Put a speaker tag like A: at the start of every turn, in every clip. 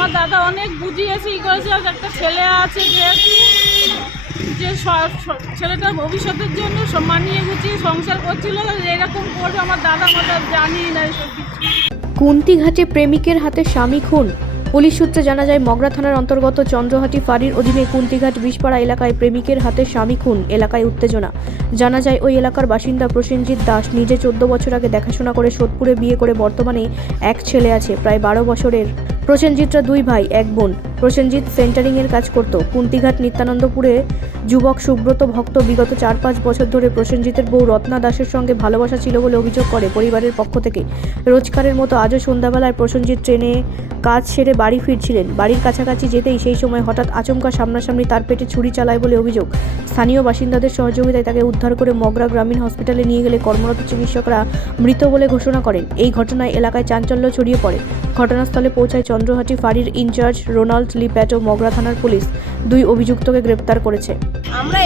A: আমার দাদা অনেক বুঝিয়েছে ই করেছে, আর একটা ছেলে আছে যেহেতু যে ছেলেটার ভবিষ্যতের জন্য সব মানিয়ে গুছিয়ে সংসার করছিল, এরকম করবে আমার দাদা আমাদের জানি না এসব কিছু।
B: কুন্তিঘাটে প্রেমিকের হাতে স্বামী খুন। পুলিশ সূত্রে জানা যায় মগরা থানার অন্তর্গত চন্দ্রহাটি ফাঁড়ির অধীনে কুন্তিঘাট বিষপাড়া এলাকায় প্রেমিকের হাতে স্বামী খুন। এলাকায় উত্তেজনা। জানা যায় ওই এলাকার বাসিন্দা প্রসেনজিৎ দাস নিজে 14 বছর আগে দেখাশোনা করে সোদপুরে বিয়ে করে বর্তমানে এক ছেলে আছে প্রায় 12 বছরের। প্রসেনজিৎরা 2 ভাই 1 বোন। প্রসেনজিৎ সেন্টারিংয়ের কাজ করত। কুন্তিঘাট নিত্যানন্দপুরে যুবক সুব্রত ভক্ত বিগত 4-5 বছর ধরে প্রসেনজিতের বউ রত্না দাসের সঙ্গে ভালোবাসা ছিল বলে অভিযোগ করে পরিবারের পক্ষ থেকে। রোজকারের মতো আজও সন্ধ্যাবেলায় প্রসেনজিৎ ট্রেনে কাজ সেরে বাড়ি ফিরছিলেন। বাড়ির কাছাকাছি যেতেই সেই সময় হঠাৎ আচমকা সামনাসামনি তার পেটে ছুরি চালায় বলে অভিযোগ। স্থানীয় বাসিন্দাদের সহযোগিতায় তাকে উদ্ধার করে মগরা গ্রামীণ হসপিটালে নিয়ে গেলে কর্মরত চিকিৎসকরা মৃত বলে ঘোষণা করেন। এই ঘটনায় এলাকায় চাঞ্চল্য ছড়িয়ে পড়ে। ঘটনাস্থলে পৌঁছায় চন্দ্রহাটি ফাঁড়ির ইনচার্জ রোনাল্ড লিপ্যাটো। মগরা থানার পুলিশ 2 অভিযুক্তকে গ্রেপ্তার করেছে।
C: আমরা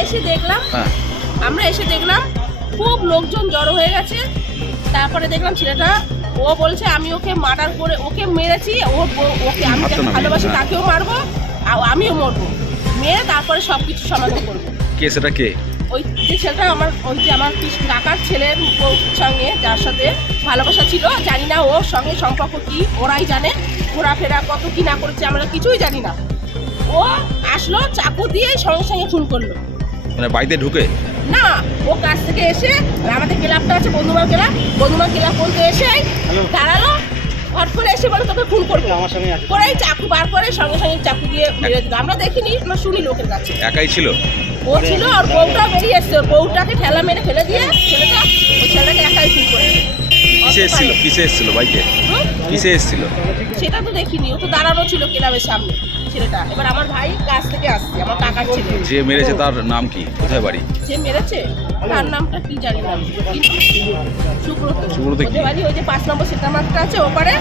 C: এসে দেখলাম খুব লোকজন জড়ো হয়ে গেছে। তারপরে দেখলাম ছেলেটা ও বলছে আমি ওকে মার্ডার করে ওকে মেরেছি, ওকে আমি যাকে ভালোবাসি তাকেও মারবো আর আমিও মরবো, মেরে তারপরে সব কিছু সমাধান করবো।
D: কে সেটা কে?
C: ওই যে ছেলেটা আমার কাকার ছেলের সঙ্গে যার সাথে ভালোবাসা ছিল, জানি না ওর সঙ্গে সম্পর্ক কি, ওরাই জানে। ঘোরাফেরা কত কি না করেছে আমরা কিছুই জানি না। ও আসলো চাকু দিয়ে সঙ্গে সঙ্গে খুন করলো।
D: মানে বাড়িতে ঢুকে
C: না, ও কাছ থেকে এসে আমাদের ক্লাবটা আছে বন্ধুমার ক্লাব বলতে এসে দাঁড়ালো, হট করে এসে বলে তোকে খুন করবো করে চাকু বার করে সঙ্গে সঙ্গে চাকু দিয়ে মেরে দিল। আমরা দেখিনি, আমরা শুনি লোকের কাছে।
D: একাই ছিল?
C: ও ছিল আর বউটাও বেরিয়ে এসছে, ওর বউটাকে ঠেলা মেরে ফেলে দিয়ে ছেলেটাকে একাই খুন করে।
D: কিসে এসেছিল বাইকে? কিসে এসেছিল
C: সেটা তো দেখিনি, ও তো দাঁড়ানো ছিল ক্লাবের সামনে ছেলেটা। এবার আমার ভাই কাছ থেকে আসছে, আমার কাকার ছেলে।
D: যে মেরেছে তার নাম কি? কোথায় বাড়ি?
C: যে মেরেছে তার নামটা কি জানি না, কিন্তু সুব্রত কি বাড়ি ওই যে 5 নম্বর সেটামার্কটা আছে ওপারে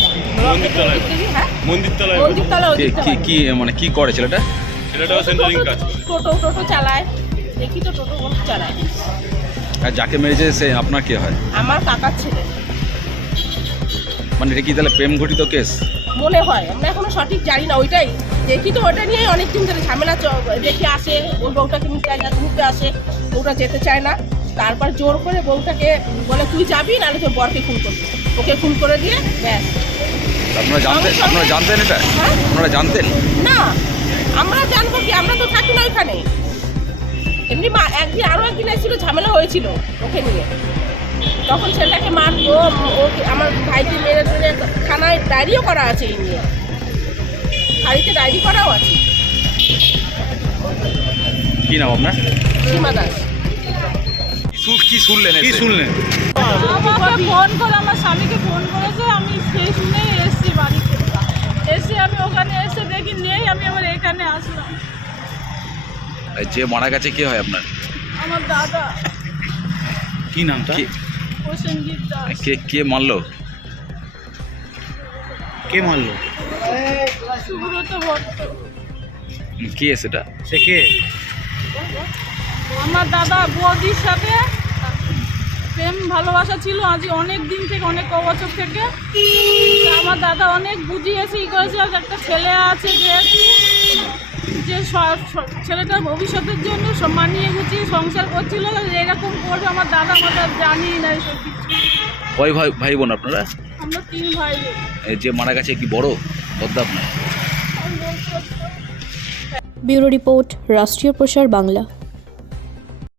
C: মন্দিরতলা।
D: কি মানে কি করে ছেলেটা?
C: টোটো চালায়, দেখি তো টোটো চালায়।
D: আর যাকে মেরেছে সে আপনার কে হয়?
C: আমার কাকার ছেলে।
D: মানে এটা কি তাহলে প্রেম ঘটিত কেস
C: মনে হয়, আমরা এখনো সঠিক জানি না। ওইটাই দেখি তো, ওটা নিয়েই অনেকদিন ধরে ঝামেলা দেখে আসে। ওই বউটাকে ঘুরতে আসে, বউটা যেতে চায় না। তারপর জোর করে বউটাকে বলে তুই যাবি, নাহলে তোর বরকে খুন করবি। ওকে খুন করে দিয়ে ব্যাস।
D: আপনারা জানতেন এটা?
C: হ্যাঁ,
D: আপনারা জানতেন
C: না? আমরা জানবো কি, আমরা তো থাকি না ওইখানে। এমনি একদিন এসেছিল, ঝামেলা হয়েছিল ওকে নিয়ে। তখন ছেলেটাকে মারলো, আমার ভাইকে মেরে ধরে থানায় ডায়েরিও করা আছে এই নিয়ে, বাড়িতে ডায়েরি করাও আছে।
D: কি নাম আপনার?
C: সীমা দাস।
D: কি শুনলেন?
A: আমাকে ফোন করে, আমার স্বামীকে ফোন করেছে, আমি সেই শুনেই এসেছি বাড়িতে। এসে আমি ওখানে এসে দেখি নেই, আমি আবার এখানে আসলাম।
D: যে মারা গেছে কে হয় আপনার?
A: আমার দাদা।
D: কি নামটা?
A: প্রসেনজিৎ দাস।
D: কে মারলো?
A: সুব্রত ভক্ত।
D: কে সেটা?
E: সে কে?
A: আমার দাদা বৌদির সাথে প্রেম ভালোবাসা ছিল আজ অনেক দিন থেকে, অনেক বছর থেকে। আমার দাদা অনেক বুঝিয়েছে ই করেছে, আর একটা ছেলে আছে যেহেতু যে ছেলেটার ভবিষ্যতের জন্য সব মানিয়ে গুছিয়ে সংসার করছিল, এরকম করবে আমার দাদা আমাদের জানি না এসব কিছু।
D: কয় ভাই বোন আপনারা?
A: আমরা 3 ভাই বোন।
D: যে মারা গেছে কি বড় বদ্দা আপনার?
B: ব্যুরো রিপোর্ট, রাষ্ট্রীয় প্রসার বাংলা।